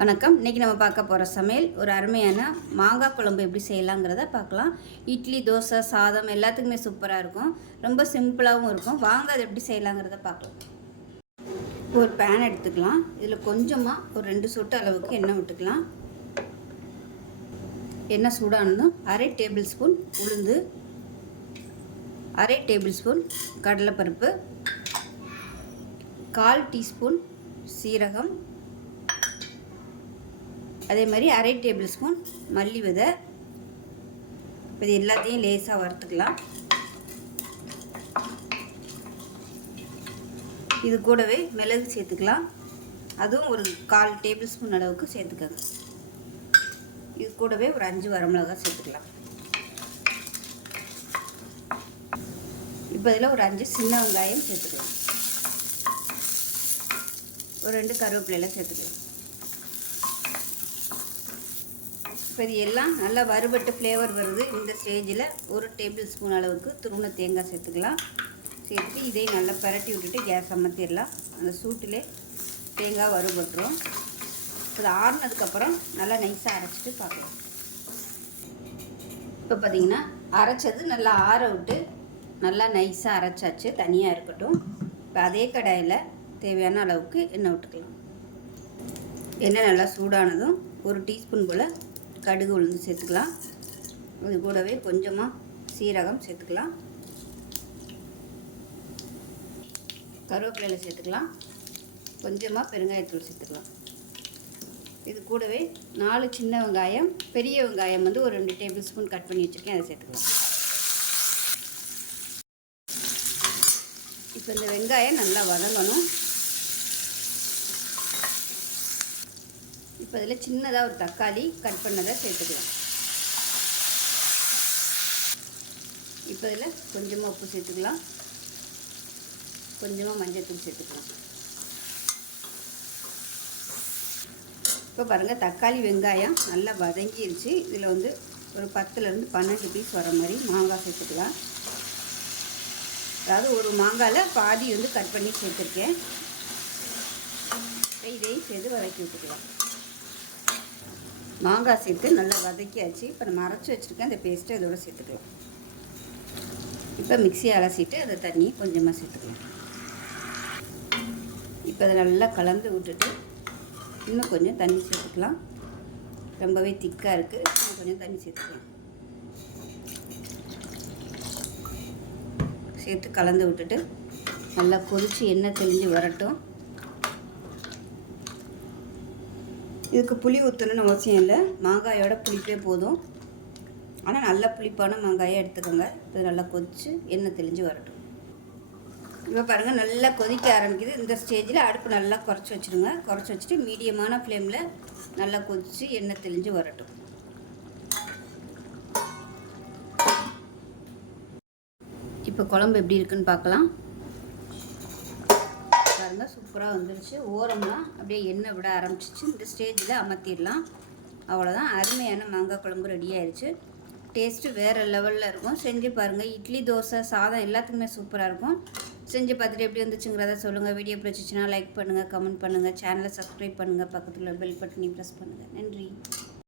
வணக்கம். இன்றைக்கி நம்ம பார்க்க போகிற சமையல் ஒரு அருமையான மாங்காய் குழம்பு எப்படி செய்யலாங்கிறத பார்க்கலாம். இட்லி தோசை சாதம் எல்லாத்துக்குமே சூப்பராக இருக்கும். ரொம்ப சிம்பிளாகவும் இருக்கும். வாங்க அதை எப்படி செய்யலாங்கிறத பார்க்கலாம். ஒரு பேன் எடுத்துக்கலாம். இதில் கொஞ்சமாக ஒரு ரெண்டு சொட்டு அளவுக்கு எண்ணெய் விட்டுக்கலாம். எண்ணெய் சூடானதும் அரை டேபிள் ஸ்பூன் உளுந்து அரை டேபிள் ஸ்பூன் கடலைப்பருப்பு கால் டீஸ்பூன் சீரகம் அதே மாதிரி அரை டேபிள் ஸ்பூன் மல்லி விதை. இப்போ இது எல்லாத்தையும் லேசாக வறுத்துக்கலாம். இது கூடவே மிளகு சேர்த்துக்கலாம். அதுவும் ஒரு கால் டேபிள் ஸ்பூன் அளவுக்கு சேர்த்துக்கோங்க. இது கூடவே ஒரு அஞ்சு வரமிளகா சேர்த்துக்கலாம். இப்போ இதில் ஒரு அஞ்சு சின்ன வெங்காயம் சேர்த்துக்கலாம். ஒரு ரெண்டு கருவேப்பிலையில் சேர்த்துக்கலாம். இப்போ இது எல்லாம் நல்லா வறுபட்டு ஃப்ளேவர் வருது. இந்த ஸ்டேஜில் ஒரு டேபிள் ஸ்பூன் அளவுக்கு துருண தேங்காய் சேர்த்துக்கலாம். சேர்த்து இதையும் நல்லா பரட்டி விட்டுட்டு கேஸ் அமர்த்திடலாம் அந்த சூட்டிலே தேங்காய் வறுபட்டுரும். இது ஆறுனதுக்கப்புறம் நல்லா நைஸாக அரைச்சிட்டு பார்க்கலாம். இப்போ பார்த்தீங்கன்னா அரைச்சது நல்லா ஆற விட்டு நல்லா நைஸாக அரைச்சாச்சு. தனியாக இருக்கட்டும். இப்போ அதே கடாயில் தேவையான அளவுக்கு எண்ணெய் விட்டுக்கலாம். எண்ணெய் நல்லா சூடானதும் ஒரு டீஸ்பூன் போல் கடுகு உளுந்து சேர்த்துக்கலாம். அது கூடவே கொஞ்சமாக சீரகம் சேர்த்துக்கலாம். கருவேப்பிலையில் சேர்த்துக்கலாம். கொஞ்சமாக பெருங்காயத்தூள் சேர்த்துக்கலாம். இது கூடவே நாலு சின்ன வெங்காயம் பெரிய வெங்காயம் வந்து ஒரு ரெண்டு டேபிள் ஸ்பூன் கட் பண்ணி வச்சுருக்கேன் அதை சேர்த்துக்கலாம். இப்போ இந்த வெங்காயம் நல்லா வதங்கணும். இப்போ இதில் சின்னதாக ஒரு தக்காளி கட் பண்ணதை சேர்த்துக்கலாம். இப்போ இதில் கொஞ்சமாக உப்பு சேர்த்துக்கலாம். கொஞ்சமாக மஞ்சள்தூள் சேர்த்துக்கலாம். இப்போ பாருங்கள் தக்காளி வெங்காயம் நல்லா வதங்கிருச்சு. இதில் வந்து ஒரு பத்துலேருந்து பன்னெண்டு பீஸ் வர மாதிரி மாங்காய் சேர்த்துக்கலாம். அதாவது ஒரு மாங்காயில் பாதி வந்து கட் பண்ணி சேர்த்துருக்கேன். இதையும் சேர்த்து வதக்கி விட்டுக்கலாம். மாங்காய் சேர்த்து நல்லா வதக்கியாச்சு. இப்போ நம்ம அரைச்சி வச்சுருக்கேன் அந்த பேஸ்ட்டை இதோட சேர்த்துக்கலாம். இப்போ மிக்சியை அலசிட்டு அதை தண்ணியை கொஞ்சமாக சேர்த்துக்கலாம். இப்போ அதை நல்லா கலந்து விட்டுட்டு இன்னும் கொஞ்சம் தண்ணி சேர்த்துக்கலாம். ரொம்பவே திக்காக இருக்குது இன்னும் கொஞ்சம் தண்ணி சேர்த்துக்கலாம். சேர்த்து கலந்து விட்டுட்டு நல்லா கொதித்து எண்ணெய் தெளிஞ்சு வரட்டும். இதுக்கு புளி ஊற்றணும்னு அவசியம் இல்லை. மாங்காயோட புளிப்பே போதும். ஆனால் நல்ல புளிப்பான மாங்காயை எடுத்துக்கோங்க. இது நல்லா கொதித்து எண்ணெய் தெளிஞ்சு வரட்டும். இப்போ பாருங்கள் நல்லா கொதிக்க ஆரம்பிக்குது. இந்த ஸ்டேஜில் அடுப்பு நல்லா குறைச்சி வச்சுருங்க குறைச்சி வச்சுட்டு மீடியமான ஃப்ளேமில் நல்லா கொதித்து எண்ணெய் தெளிஞ்சு வரட்டும். இப்போ குழம்பு எப்படி இருக்குன்னு பார்க்கலாம். பாருங்கள் சூப்பராக வந்துருச்சு. ஓரம்லாம் அப்படியே எண்ணெய் விட ஆரம்பிச்சிச்சு இந்த ஸ்டேஜில் அமர்த்திடலாம். அவ்வளோதான் அருமையான மாங்காய் குழம்பு ரெடி ஆயிடுச்சு டேஸ்ட்டு வேறு லெவலில் இருக்கும். செஞ்சு பாருங்கள் இட்லி தோசை சாதம் எல்லாத்துக்குமே சூப்பராக இருக்கும். செஞ்சு பார்த்துட்டு எப்படி வந்துச்சுங்கிறத சொல்லுங்கள் வீடியோ பிடிச்சிச்சின்னா லைக் பண்ணுங்கள் கமெண்ட் பண்ணுங்கள் சேனலை சப்ஸ்கிரைப் பண்ணுங்கள் பக்கத்தில் பெல் பட்டனையும் ப்ரெஸ் பண்ணுங்கள் நன்றி.